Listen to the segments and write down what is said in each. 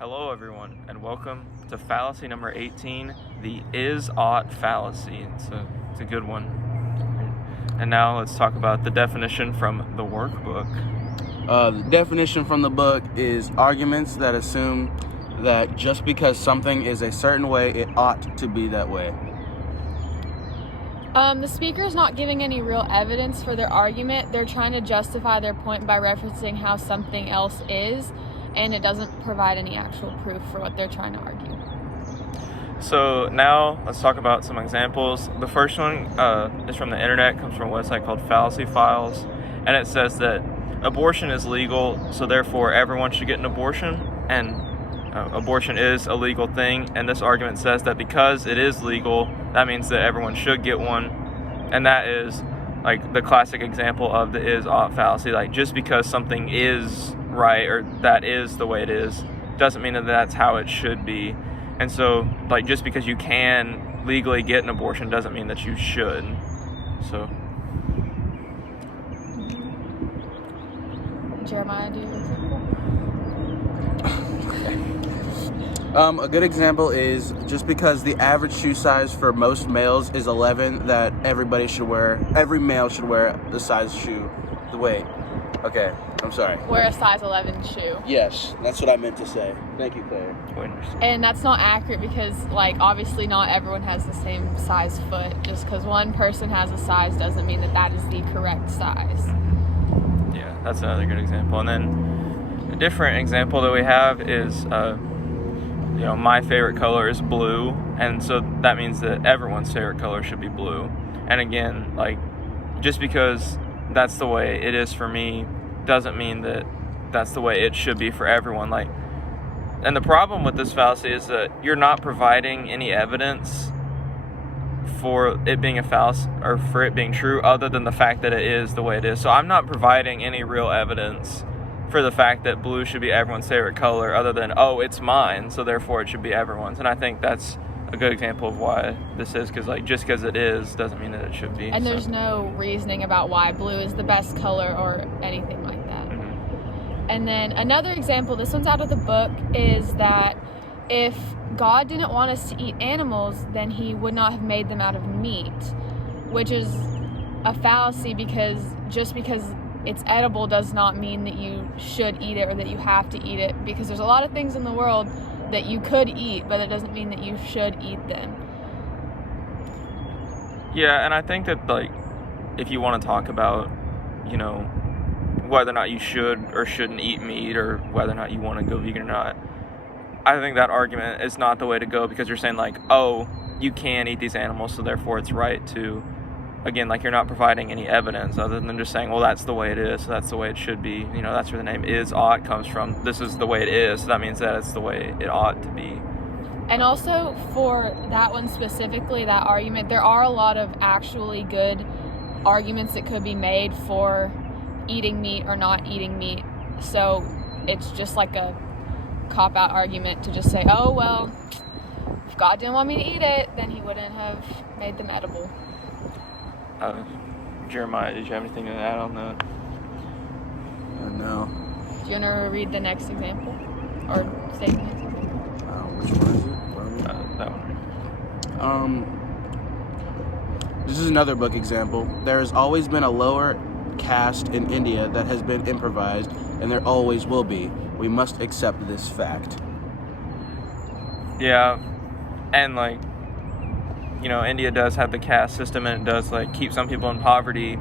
Hello everyone, and welcome to fallacy number 18, the is-ought fallacy. It's a good one. And now let's talk about the definition from the workbook. The definition from the book is arguments that assume that just because something is a certain way, it ought to be that way. The speaker is not giving any real evidence for their argument. They're trying to justify their point by referencing how something else is, and it doesn't provide any actual proof for what they're trying to argue. So now let's talk about some examples. The first one is from the internet, comes from a website called Fallacy Files, and it says that abortion is legal, so therefore everyone should get an abortion, and abortion is a legal thing, and this argument says that because it is legal, that means that everyone should get one, and that is like the classic example of the is-ought fallacy. Like, just because something is right, or that is the way it is, doesn't mean that that's how it should be. And so, like, just because you can legally get an abortion doesn't mean that you should. So Jeremiah, do you have an example? A good example is just because the average shoe size for most males is 11, that every male should wear the size shoe, Okay, I'm sorry. Wear a size 11 shoe. Yes, that's what I meant to say. Thank you, Claire. And that's not accurate because, like, obviously not everyone has the same size foot. Just because one person has a size doesn't mean that that is the correct size. yeah, that's another good example. And then a different example that we have is my favorite color is blue, and so that means that everyone's favorite color should be blue. And again, like, just because that's the way it is for me doesn't mean that that's the way it should be for everyone. Like, and the problem with this fallacy is that you're not providing any evidence for it being a fallacy or for it being true other than the fact that it is the way it is. So I'm not providing any real evidence for the fact that blue should be everyone's favorite color other than, oh, it's mine, so therefore it should be everyone's. And I think that's a good example of why this is, because, like, just because it is doesn't mean that it should be. And there's no reasoning about why blue is the best color or anything like that. Mm-hmm. And then another example, this one's out of the book, is that if God didn't want us to eat animals, then he would not have made them out of meat, which is a fallacy because just because it's edible does not mean that you should eat it or that you have to eat it, because there's a lot of things in the world that you could eat, but it doesn't mean that you should eat them. Yeah, and I think that, like, if you want to talk about, whether or not you should or shouldn't eat meat, or whether or not you want to go vegan or not, I think that argument is not the way to go, because you're saying, like, oh, you can eat these animals, so therefore it's right to. Again, like, you're not providing any evidence other than just saying, well, that's the way it is, so that's the way it should be. That's where the name is-ought comes from. This is the way it is, so that means that it's the way it ought to be. And also, for that one specifically, that argument, there are a lot of actually good arguments that could be made for eating meat or not eating meat. So it's just like a cop-out argument to just say, oh, well, if God didn't want me to eat it, then he wouldn't have made them edible. Jeremiah, did you have anything to add on that? No. Do you want to read the next example? Or state the next example? Which one is it? That one. This is another book example. There has always been a lower caste in India that has been improvised, and there always will be. We must accept this fact. Yeah, and, like, India does have the caste system, and it does, like, keep some people in poverty,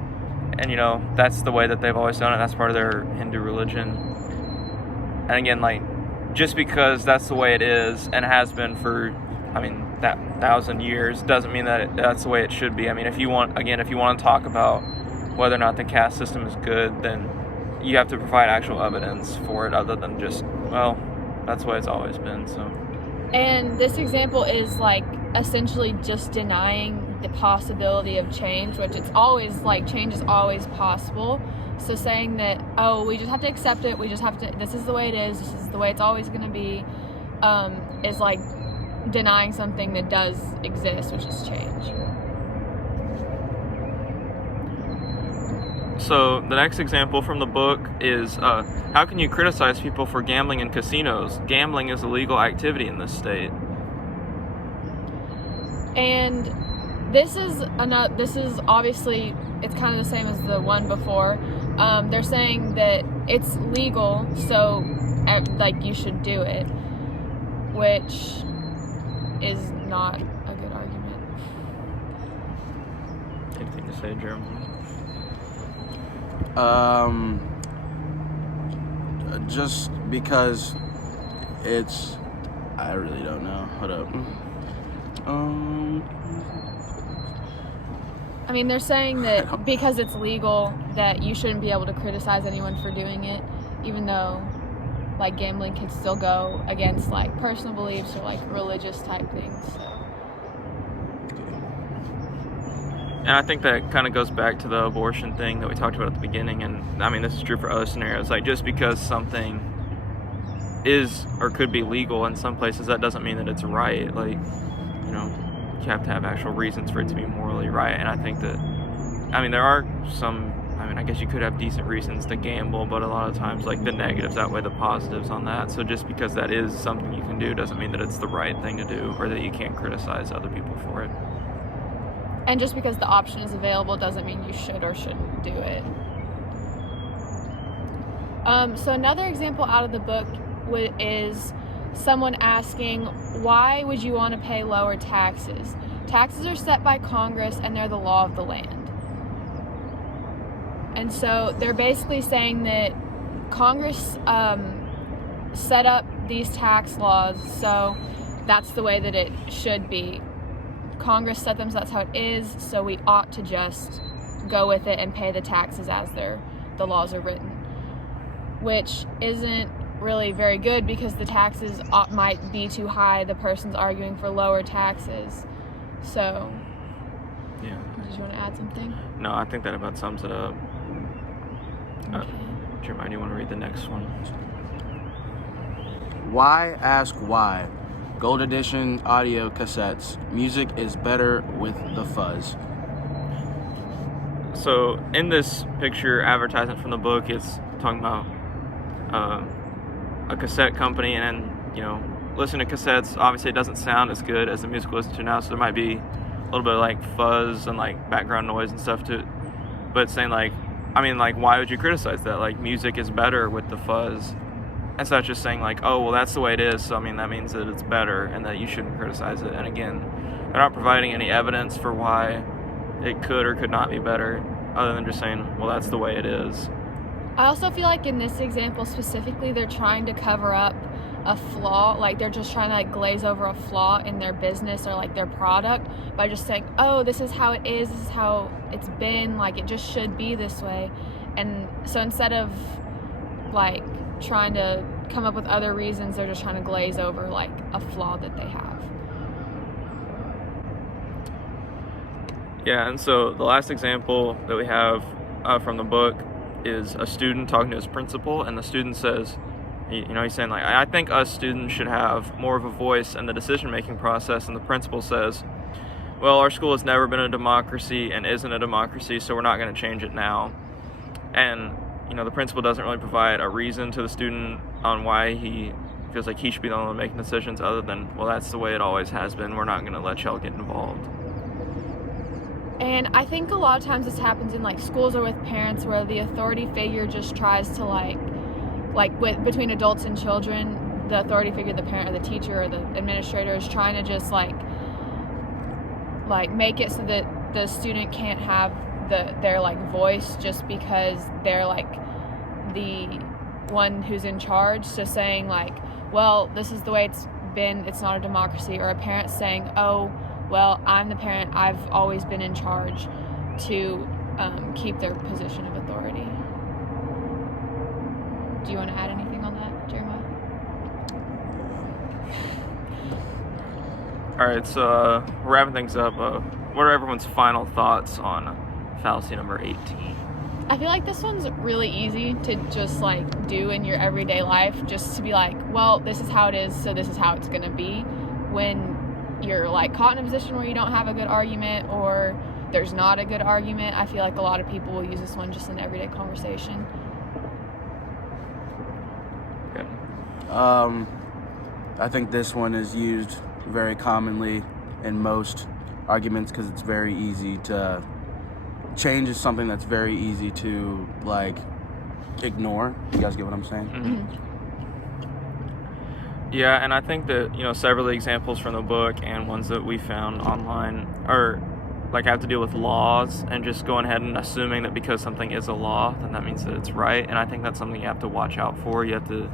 and, that's the way that they've always done it. That's part of their Hindu religion. And again, like, just because that's the way it is and has been for, that 1,000 years, doesn't mean that that's the way it should be. If you want to talk about whether or not the caste system is good, then you have to provide actual evidence for it other than just, well, that's the way it's always been, so. And this example is, like, essentially just denying the possibility of change, which it's always, like, change is always possible. So saying that, oh, we just have to accept it, this is the way it is, this is the way it's always going to be, is, like, denying something that does exist, which is change. So the next example from the book is how can you criticize people for gambling in casinos? Gambling is a legal activity in this state. And this is obviously, it's kind of the same as the one before. They're saying that it's legal, so like you should do it, which is not a good argument. Anything to say, Jeremy? Just because I really don't know. Hold up. I mean, they're saying that because it's legal that you shouldn't be able to criticize anyone for doing it, even though like gambling can still go against like personal beliefs or like religious type things. So. And I think that kind of goes back to the abortion thing that we talked about at the beginning. And I mean, this is true for other scenarios. Like, just because something is or could be legal in some places, that doesn't mean that it's right. Like, you know, you have to have actual reasons for it to be morally right. And I think that, I mean, there are some, I mean, I guess you could have decent reasons to gamble, but a lot of times, like, the negatives outweigh the positives on that. So just because that is something you can do doesn't mean that it's the right thing to do or that you can't criticize other people for it. And just because the option is available doesn't mean you should or shouldn't do it. So another example out of the book is someone asking, why would you want to pay lower taxes? Taxes are set by Congress and they're the law of the land. And so they're basically saying that Congress set up these tax laws, so that's the way that it should be. Congress set them, so that's how it is, so we ought to just go with it and pay the taxes as the laws are written, which isn't really very good because the taxes might be too high. The person's arguing for lower taxes. So, yeah. Did you want to add something? No, I think that about sums it up. Okay. Jeremiah, do you want to read the next one? Why ask why? Gold edition audio cassettes. Music is better with the fuzz. So in this picture advertisement from the book, it's talking about a cassette company, and you know, listening to cassettes, obviously it doesn't sound as good as the music we listen to now, so there might be a little bit of like fuzz and like background noise and stuff to it. But it's saying like, I mean, like, why would you criticize that? Like, music is better with the fuzz. It's not just saying like, oh, well, that's the way it is, so I mean that means that it's better and that you shouldn't criticize it. And again, they're not providing any evidence for why it could or could not be better, other than just saying, well, that's the way it is. I also feel like in this example specifically, they're trying to cover up a flaw. Like, they're just trying to like glaze over a flaw in their business or like their product by just saying, oh, this is how it is, this is how it's been, like it just should be this way. And so instead of like trying to come up with other reasons, they're just trying to glaze over like a flaw that they have. Yeah, and so the last example that we have from the book is a student talking to his principal, and the student says, you know, he's saying like, I think us students should have more of a voice in the decision-making process, and the principal says, well, our school has never been a democracy and isn't a democracy, so we're not going to change it now. And you know, the principal doesn't really provide a reason to the student on why he feels like he should be the only one making decisions, other than, well, that's the way it always has been. We're not going to let y'all get involved. And I think a lot of times this happens in like schools or with parents, where the authority figure just tries to like between adults and children, the authority figure, the parent or the teacher or the administrator, is trying to just like make it so that the student can't have their like voice just because they're like the one who's in charge. So saying like, well, this is the way it's been, it's not a democracy. Or a parent saying, oh, well, I'm the parent, I've always been in charge, to keep their position of authority. Do you want to add anything on that, Jeremiah? All right, so wrapping things up, what are everyone's final thoughts on fallacy number 18? I feel like this one's really easy to just like do in your everyday life, just to be like, well, this is how it is, so this is how it's gonna be. When you're like caught in a position where you don't have a good argument, or there's not a good argument. I feel like a lot of people will use this one just in everyday conversation. Good. I think this one is used very commonly in most arguments because it's very easy to change. Is something that's very easy to like ignore. You guys get what I'm saying? Mm-hmm. Yeah, and I think that, you know, several of the examples from the book and ones that we found online are like have to deal with laws and just going ahead and assuming that because something is a law, then that means that it's right. And I think that's something you have to watch out for. You have to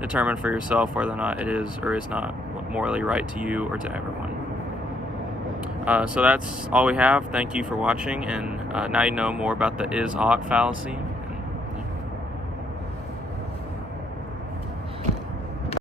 determine for yourself whether or not it is or is not morally right to you or to everyone. So that's all we have. Thank you for watching, and now you know more about the is-ought fallacy.